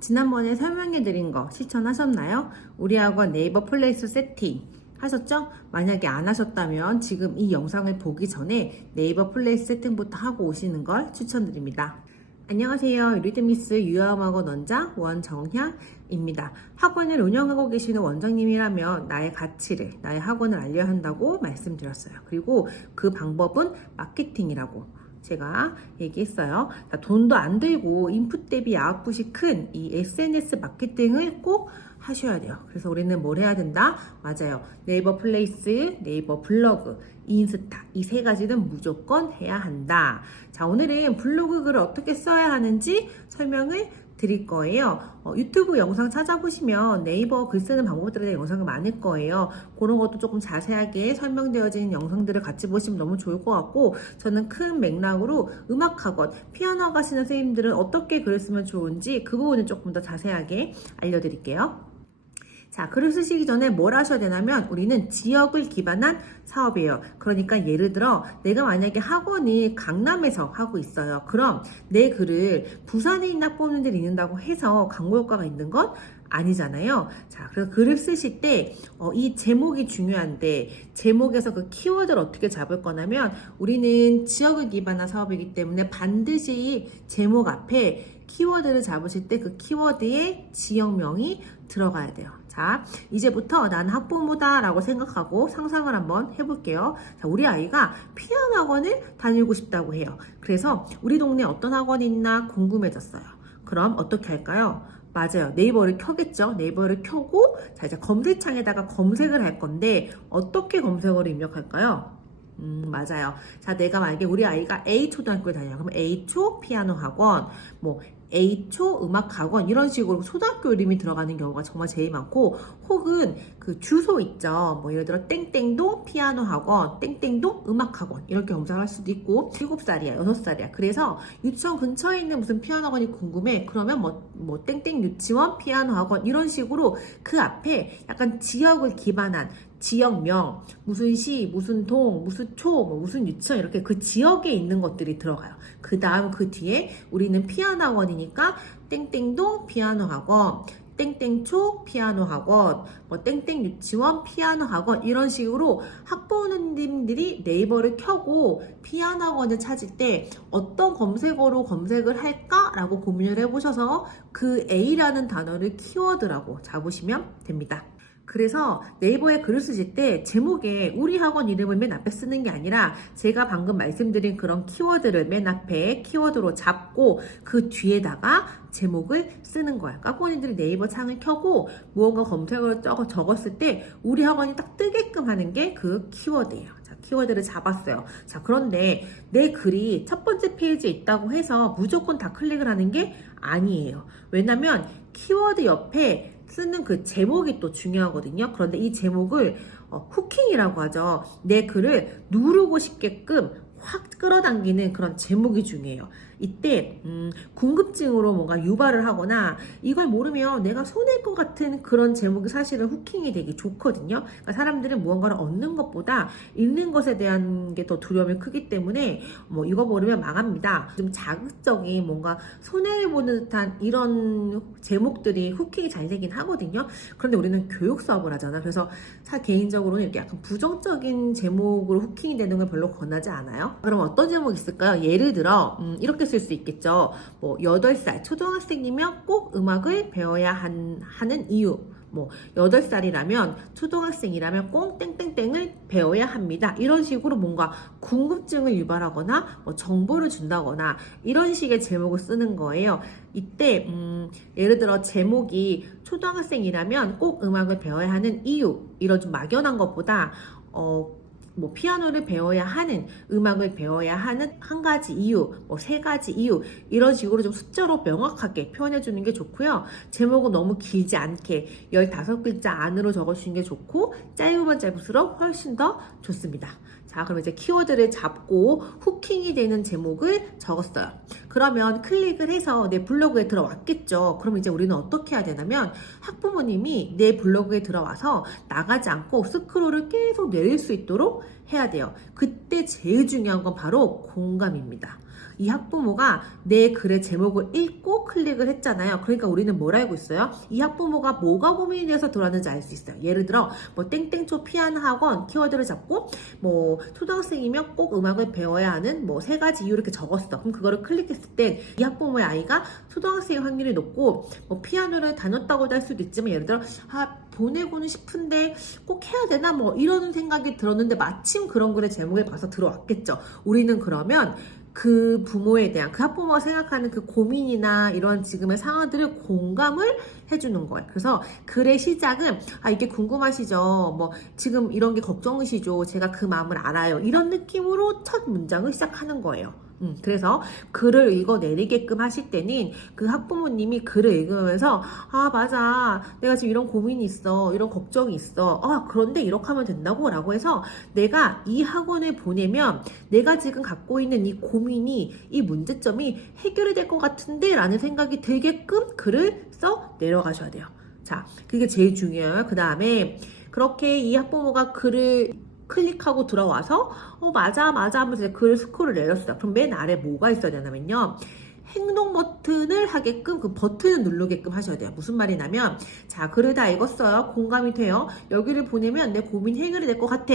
지난번에 설명해드린 거 실천하셨나요? 우리 학원 네이버 플레이스 세팅 하셨죠? 만약에 안 하셨다면 지금 이 영상을 보기 전에 네이버 플레이스 세팅부터 하고 오시는 걸 추천드립니다. 안녕하세요. 리드미스 유아음학원 원장 원정향입니다. 학원을 운영하고 계시는 원장님이라면 나의 가치를, 나의 학원을 알려야 한다고 말씀드렸어요. 그리고 그 방법은 마케팅이라고 제가 얘기했어요. 자, 돈도 안 들고 인풋 대비 아웃풋이 큰 이 SNS 마케팅을 꼭 하셔야 돼요. 그래서 우리는 뭘 해야 된다? 맞아요. 네이버 플레이스, 네이버 블로그, 인스타 이 세 가지는 무조건 해야 한다. 자, 오늘은 블로그 글을 어떻게 써야 하는지 설명을 드릴 거예요. 유튜브 영상 찾아보시면 네이버 글 쓰는 방법들에 대한 영상이 많을 거예요. 그런 것도 조금 자세하게 설명되어진 영상들을 같이 보시면 너무 좋을 것 같고, 저는 큰 맥락으로 음악학원, 피아노 가시는 선생님들은 어떻게 글을 쓰면 좋은지 그 부분을 조금 더 자세하게 알려드릴게요. 자, 글을 쓰시기 전에 뭘 하셔야 되냐면 우리는 지역을 기반한 사업이에요. 그러니까 예를 들어 내가 만약에 학원이 강남에서 하고 있어요. 그럼 내 글을 부산에 있는 학부모님들이 읽는다고 해서 광고 효과가 있는 건 아니잖아요. 자, 그래서 글을 쓰실 때 이 제목이 중요한데, 제목에서 그 키워드를 어떻게 잡을 거냐면 우리는 지역을 기반한 사업이기 때문에 반드시 제목 앞에 키워드를 잡으실 때 그 키워드에 지역명이 들어가야 돼요. 자, 이제부터 나는 학부모다 라고 생각하고 상상을 한번 해볼게요. 자, 우리 아이가 피아노 학원을 다니고 싶다고 해요. 그래서 우리 동네에 어떤 학원이 있나 궁금해졌어요. 그럼 어떻게 할까요? 맞아요. 네이버를 켜겠죠. 네이버를 켜고 자, 이제 검색창에다가 검색을 할 건데 어떻게 검색어를 입력할까요? 맞아요. 자, 내가 만약에 우리 아이가 A초등학교에 다녀요. 그럼 A초 피아노 학원, 뭐 A초 음악 학원 이런 식으로 초등학교 이름이 들어가는 경우가 정말 제일 많고, 혹은 그 주소 있죠. 뭐 예를 들어 땡땡동 피아노 학원, 땡땡동 음악 학원 이렇게 검색할 수도 있고, 7살이야, 6살이야. 그래서 유치원 근처에 있는 무슨 피아노 학원이 궁금해. 그러면 뭐 땡땡 유치원 피아노 학원 이런 식으로 그 앞에 약간 지역을 기반한 지역명, 무슨 시, 무슨 동, 무슨 초, 뭐 무슨 유치원 이렇게 그 지역에 있는 것들이 들어가요. 그 다음 그 뒤에 우리는 피아노 학원이니까 땡땡동 피아노 학원, 땡땡초 피아노 학원, 뭐 땡땡 유치원 피아노 학원 이런 식으로 학부모님들이 네이버를 켜고 피아노 학원을 찾을 때 어떤 검색어로 검색을 할까라고 고민을 해보셔서 그 A라는 단어를 키워드라고 잡으시면 됩니다. 그래서 네이버에 글을 쓰실 때 제목에 우리 학원 이름을 맨 앞에 쓰는 게 아니라 제가 방금 말씀드린 그런 키워드를 맨 앞에 키워드로 잡고 그 뒤에다가 제목을 쓰는 거야. 학부모님들이 네이버 창을 켜고 무언가 검색어를 적었을 때 우리 학원이 딱 뜨게끔 하는 게 그 키워드예요. 자, 키워드를 잡았어요. 자, 그런데 내 글이 첫 번째 페이지에 있다고 해서 무조건 다 클릭을 하는 게 아니에요. 왜냐면 키워드 옆에 쓰는 그 제목이 또 중요하거든요. 그런데 이 제목을 후킹이라고 하죠. 내 글을 누르고 싶게끔 확 끌어당기는 그런 제목이 중요해요. 이때 궁금증으로 뭔가 유발을 하거나 이걸 모르면 내가 손해일 것 같은 그런 제목이 사실은 후킹이 되기 좋거든요. 그러니까 사람들은 무언가를 얻는 것보다 읽는 것에 대한 게 더 두려움이 크기 때문에 뭐 이거 모르면 망합니다. 좀 자극적인 뭔가 손해를 보는 듯한 이런 제목들이 후킹이 잘 되긴 하거든요. 그런데 우리는 교육 사업을 하잖아. 그래서 개인적으로는 이렇게 약간 부정적인 제목으로 후킹이 되는 걸 별로 권하지 않아요. 그럼 어떤 제목이 있을까요? 예를 들어 이렇게 쓸 수 있겠죠. 뭐 8살 초등학생이면 꼭 음악을 배워야 하는 이유, 뭐 8살이라면 초등학생이라면 꼭 땡땡땡을 배워야 합니다. 이런 식으로 뭔가 궁금증을 유발하거나 뭐 정보를 준다거나 이런 식의 제목을 쓰는 거예요. 이때 예를 들어 제목이 초등학생이라면 꼭 음악을 배워야 하는 이유, 이런 좀 막연한 것보다 뭐 피아노를 배워야 하는, 음악을 배워야 하는 한 가지 이유, 뭐 세 가지 이유 이런 식으로 좀 숫자로 명확하게 표현해 주는 게 좋고요. 제목은 너무 길지 않게 15글자 안으로 적어주는 게 좋고, 짧으면 짧을수록 훨씬 더 좋습니다. 자, 그럼 이제 키워드를 잡고 후킹이 되는 제목을 적었어요. 그러면 클릭을 해서 내 블로그에 들어왔겠죠. 그럼 이제 우리는 어떻게 해야 되냐면 학부모님이 내 블로그에 들어와서 나가지 않고 스크롤을 계속 내릴 수 있도록 해야 돼요. 그때 제일 중요한 건 바로 공감입니다. 이 학부모가 내 글의 제목을 읽고 클릭을 했잖아요. 그러니까 우리는 뭘 알고 있어요? 이 학부모가 뭐가 고민이 돼서 들어왔는지 알 수 있어요. 예를 들어 뭐 땡땡초 피아노 학원 키워드를 잡고 뭐 초등학생이면 꼭 음악을 배워야 하는 뭐 3가지 이유 이렇게 적었어. 그럼 그거를 클릭했을 때 이 학부모의 아이가 초등학생의 확률이 높고 뭐 피아노를 다녔다고도 할 수도 있지만 예를 들어 보내고는 싶은데 꼭 해야 되나 뭐 이런 생각이 들었는데 마침 그런 글의 제목을 봐서 들어왔겠죠. 우리는 그러면 그 부모에 대한 그 학부모가 생각하는 그 고민이나 이런 지금의 상황들을 공감을 해주는 거예요. 그래서 글의 시작은 이게 궁금하시죠? 뭐 지금 이런 게 걱정이시죠? 제가 그 마음을 알아요. 이런 느낌으로 첫 문장을 시작하는 거예요. 그래서 글을 읽어내리게끔 하실 때는 그 학부모님이 글을 읽으면서 맞아, 내가 지금 이런 고민이 있어, 이런 걱정이 있어, 그런데 이렇게 하면 된다고 라고 해서 내가 이 학원을 보내면 내가 지금 갖고 있는 이 고민이, 이 문제점이 해결이 될 것 같은데 라는 생각이 들게끔 글을 써 내려가셔야 돼요. 자, 그게 제일 중요해요. 그 다음에 그렇게 이 학부모가 글을 클릭하고 들어와서 맞아 하면서 이제 글 스크롤을 내렸어요. 그럼 맨 아래 뭐가 있어야 되냐면요, 행동 버튼을 하게끔 그 버튼을 누르게끔 하셔야 돼요. 무슨 말이냐면 자, 글을 다 읽었어요. 공감이 돼요. 여기를 보내면 내 고민 해결이 될 것 같아.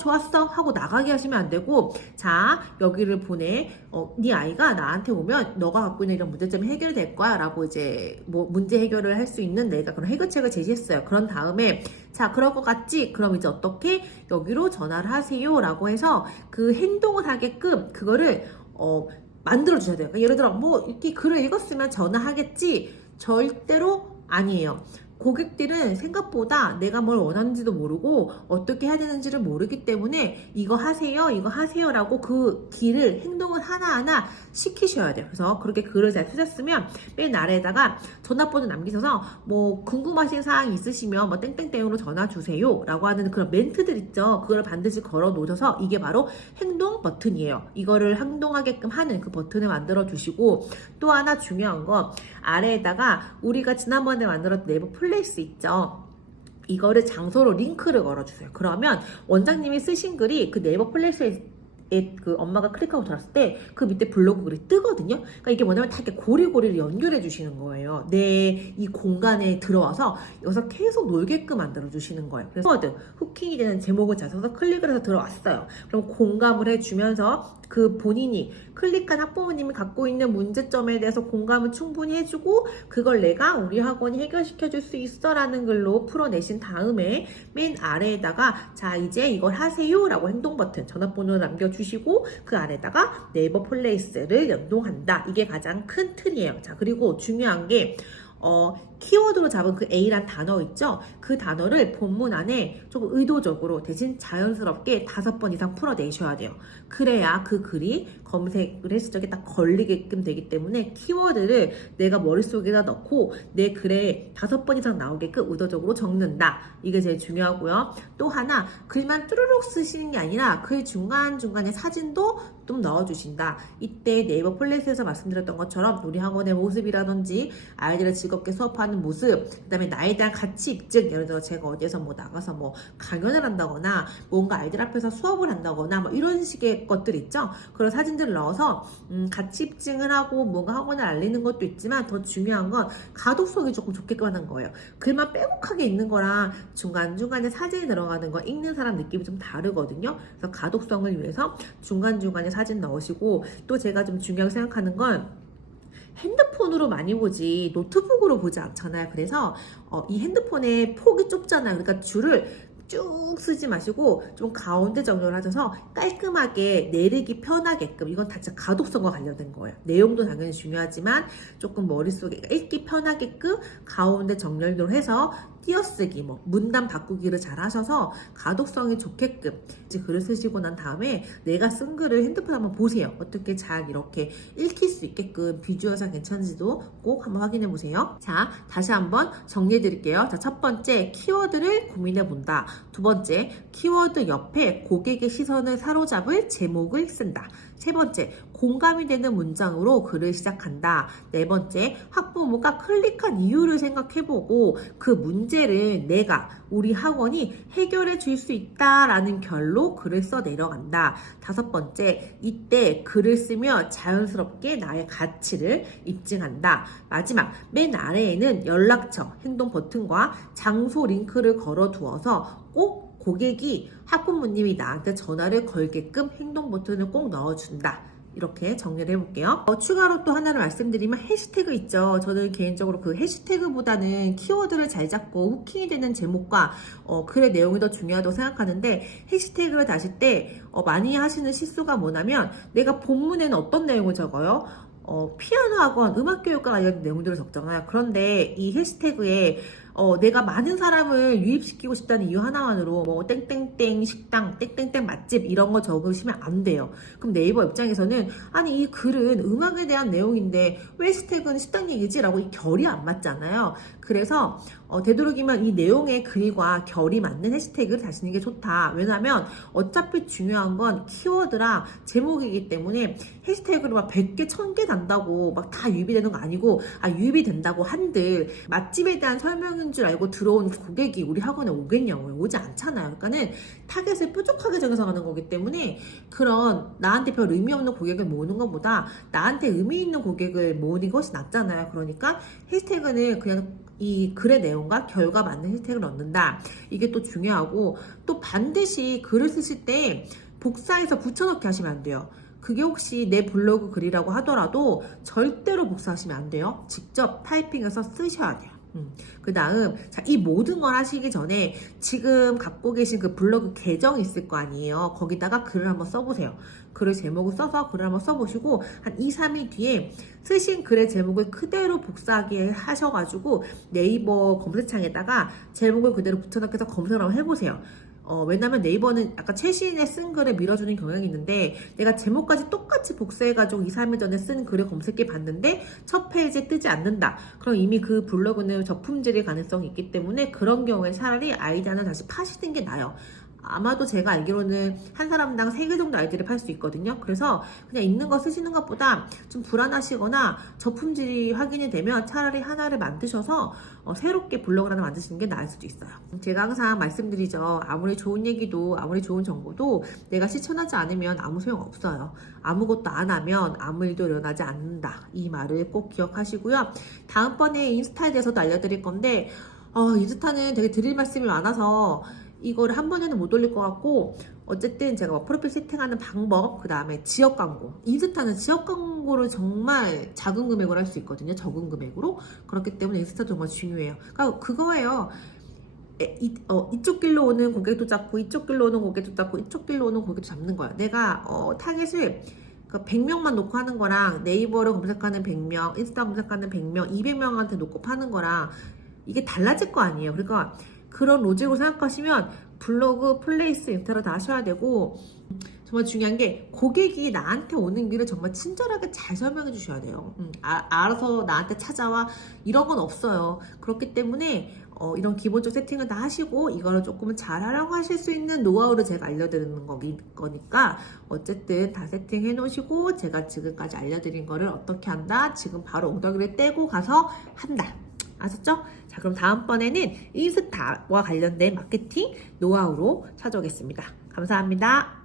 좋았어 하고 나가게 하시면 안 되고, 자, 여기를 보내. 네 아이가 나한테 오면 너가 갖고 있는 이런 문제점이 해결이 될 거야 라고 이제 뭐 문제 해결을 할 수 있는 내가 그런 해결책을 제시했어요. 그런 다음에 자, 그럴 것 같지? 그럼 이제 어떻게 여기로 전화를 하세요 라고 해서 그 행동을 하게끔 그거를 만들어 주셔야 돼요. 그러니까 예를 들어 뭐 이렇게 글을 읽었으면 전화하겠지? 절대로 아니에요. 고객들은 생각보다 내가 뭘 원하는지도 모르고 어떻게 해야 되는지를 모르기 때문에 이거 하세요 라고 그 길을 행동을 하나하나 시키셔야 돼요. 그래서 그렇게 글을 잘 쓰셨으면 맨 아래에다가 전화번호 남기셔서 뭐 궁금하신 사항이 있으시면 뭐 땡땡땡으로 전화 주세요 라고 하는 그런 멘트들 있죠. 그걸 반드시 걸어 놓으셔서 이게 바로 행동 버튼이에요. 이거를 행동하게끔 하는 그 버튼을 만들어 주시고, 또 하나 중요한 건 아래에다가 우리가 지난번에 만들었던 네이버 플레이스 있죠. 이거를 장소로 링크를 걸어주세요. 그러면 원장님이 쓰신 글이 그 네이버 플레이스에 그 엄마가 클릭하고 들어왔을 때 그 밑에 블로그 글이 뜨거든요. 그러니까 이게 뭐냐면 다 이렇게 고리고리를 연결해 주시는 거예요. 내 이 공간에 들어와서 여기서 계속 놀게끔 만들어 주시는 거예요. 그래서 후킹이 되는 제목을 찾아서 클릭을 해서 들어왔어요. 그럼 공감을 해주면서 그 본인이 클릭한 학부모님이 갖고 있는 문제점에 대해서 공감을 충분히 해주고 그걸 내가 우리 학원이 해결시켜 줄 수 있어 라는 글로 풀어내신 다음에 맨 아래에다가 자, 이제 이걸 하세요 라고 행동 버튼 전화번호 남겨주시고 그 아래다가 네이버 플레이스를 연동한다. 이게 가장 큰 틀이에요. 자, 그리고 중요한 게 키워드로 잡은 그 A란 단어 있죠? 그 단어를 본문 안에 조금 의도적으로 대신 자연스럽게 5번 이상 풀어내셔야 돼요. 그래야 그 글이 검색을 했을 적에 딱 걸리게끔 되기 때문에 키워드를 내가 머릿속에다 넣고 내 글에 5번 이상 나오게끔 의도적으로 적는다. 이게 제일 중요하고요. 또 하나, 글만 뚜루룩 쓰시는 게 아니라 글 중간중간에 사진도 좀 넣어주신다. 이때 네이버 플레이스에서 말씀드렸던 것처럼 우리 학원의 모습이라든지 아이들을 즐겁게 수업하는 모습, 그 다음에 나에 대한 가치 입증, 예를 들어 제가 어디에서 뭐 나가서 뭐 강연을 한다거나 뭔가 아이들 앞에서 수업을 한다거나 뭐 이런 식의 것들 있죠. 그런 사진들을 넣어서 가치 입증을 하고 뭔가 학원을 알리는 것도 있지만 더 중요한 건 가독성이 조금 좋게끔 하는 거예요. 글만 빼곡하게 읽는 거랑 중간중간에 사진이 들어가는 거 읽는 사람 느낌이 좀 다르거든요. 그래서 가독성을 위해서 중간중간에 사진 넣으시고, 또 제가 좀 중요하게 생각하는 건 핸드폰으로 많이 보지 노트북으로 보지 않잖아요. 그래서 이 핸드폰의 폭이 좁잖아요. 그러니까 줄을 쭉 쓰지 마시고 좀 가운데 정렬을 하셔서 깔끔하게 내리기 편하게끔, 이건 다 진짜 가독성과 관련된 거예요. 내용도 당연히 중요하지만 조금 머릿속에 읽기 편하게끔 가운데 정렬도 해서 띄어쓰기, 뭐 문단 바꾸기를 잘 하셔서 가독성이 좋게끔 이제 글을 쓰시고 난 다음에 내가 쓴 글을 핸드폰 한번 보세요. 어떻게 잘 이렇게 읽힐 수 있게끔 비주얼상 괜찮은지도 꼭 한번 확인해 보세요. 자, 다시 한번 정리해 드릴게요. 자, 첫 번째, 키워드를 고민해 본다. 두 번째, 키워드 옆에 고객의 시선을 사로잡을 제목을 쓴다. 세 번째, 공감이 되는 문장으로 글을 시작한다. 네 번째, 학부모가 클릭한 이유를 생각해보고 그 문제를 내가 우리 학원이 해결해 줄 수 있다라는 결로 글을 써 내려간다. 다섯 번째, 이때 글을 쓰며 자연스럽게 나의 가치를 입증한다. 마지막, 맨 아래에는 연락처, 행동 버튼과 장소 링크를 걸어 두어서 꼭 고객이 학부모님이 나한테 전화를 걸게끔 행동 버튼을 꼭 넣어준다. 이렇게 정리를 해볼게요. 추가로 또 하나를 말씀드리면 해시태그 있죠. 저는 개인적으로 그 해시태그보다는 키워드를 잘 잡고 후킹이 되는 제목과 글의 내용이 더 중요하다고 생각하는데, 해시태그를 다실 때 많이 하시는 실수가 뭐냐면, 내가 본문에는 어떤 내용을 적어요? 피아노 학원, 음악교육과 관련된 내용들을 적잖아요. 그런데 이 해시태그에 내가 많은 사람을 유입시키고 싶다는 이유 하나만으로 뭐 땡땡땡 식당, 땡땡땡 맛집 이런 거 적으시면 안 돼요. 그럼 네이버 입장에서는 아니 이 글은 음악에 대한 내용인데 왜 해시태그는 식당 얘기지? 라고 이 결이 안 맞잖아요. 그래서 되도록이면 이 내용의 글과 결이 맞는 해시태그를 다시는 게 좋다. 왜냐면 어차피 중요한 건 키워드랑 제목이기 때문에 해시태그를 막 100개, 1000개 단다고 막 다 유입이 되는 거 아니고, 유입이 된다고 한들 맛집에 대한 설명인 줄 알고 들어온 고객이 우리 학원에 오겠냐고요. 오지 않잖아요. 그러니까는 타겟을 뾰족하게 정해서 가는 거기 때문에 그런 나한테 별 의미 없는 고객을 모으는 것보다 나한테 의미 있는 고객을 모으는 것이 낫잖아요. 그러니까 해시태그는 그냥 이 글의 내용과 결과 맞는 해시태그를 넣는다. 이게 또 중요하고, 또 반드시 글을 쓰실 때 복사해서 붙여넣기 하시면 안 돼요. 그게 혹시 내 블로그 글이라고 하더라도 절대로 복사하시면 안 돼요. 직접 타이핑해서 쓰셔야 돼요. 그 다음, 이 모든 걸 하시기 전에 지금 갖고 계신 그 블로그 계정이 있을 거 아니에요. 거기다가 글을 한번 써보세요. 글을 제목을 써서 글을 한번 써보시고 한 2, 3일 뒤에 쓰신 글의 제목을 그대로 복사하게 하셔가지고 네이버 검색창에다가 제목을 그대로 붙여넣기 해서 검색을 한번 해보세요. 왜냐면 네이버는 아까 최신에 쓴 글을 밀어주는 경향이 있는데, 내가 제목까지 똑같이 복사해가지고 2, 3일 전에 쓴 글을 검색해 봤는데 첫 페이지에 뜨지 않는다. 그럼 이미 그 블로그는 저품질일 가능성이 있기 때문에 그런 경우에 차라리 아이디어는 다시 파시는 게 나아요. 아마도 제가 알기로는 한 사람당 3개 정도 아이디를 팔 수 있거든요. 그래서 그냥 있는 거 쓰시는 것보다 좀 불안하시거나 저품질이 확인이 되면 차라리 하나를 만드셔서 새롭게 블로그를 하나 만드시는 게 나을 수도 있어요. 제가 항상 말씀드리죠. 아무리 좋은 얘기도 아무리 좋은 정보도 내가 실천하지 않으면 아무 소용 없어요. 아무것도 안 하면 아무 일도 일어나지 않는다. 이 말을 꼭 기억하시고요. 다음번에 인스타에 대해서도 알려드릴 건데 인스타는 되게 드릴 말씀이 많아서 이거를 한 번에는 못 올릴 것 같고, 어쨌든 제가 프로필 세팅하는 방법, 그 다음에 지역 광고. 인스타는 지역 광고를 정말 작은 금액으로 할 수 있거든요. 적은 금액으로. 그렇기 때문에 인스타 정말 중요해요. 그러니까 그거예요. 이쪽 길로 오는 고객도 잡고, 이쪽 길로 오는 고객도 잡고, 이쪽 길로 오는 고객도 잡는 거야. 내가 타겟을 100명만 놓고 하는 거랑 네이버를 검색하는 100명, 인스타 검색하는 100명, 200명한테 놓고 파는 거랑 이게 달라질 거 아니에요. 그러니까 그런 로직으로 생각하시면 블로그, 플레이스, 인스타를 다 하셔야 되고, 정말 중요한 게 고객이 나한테 오는 길을 정말 친절하게 잘 설명해 주셔야 돼요. 알아서 나한테 찾아와 이런 건 없어요. 그렇기 때문에 이런 기본적 세팅을 다 하시고 이거를 조금은 잘 하려고 하실 수 있는 노하우를 제가 알려드리는 거니까 어쨌든 다 세팅해 놓으시고, 제가 지금까지 알려드린 거를 어떻게 한다? 지금 바로 엉덩이를 떼고 가서 한다. 아셨죠? 자, 그럼 다음번에는 인스타와 관련된 마케팅 노하우로 찾아오겠습니다. 감사합니다.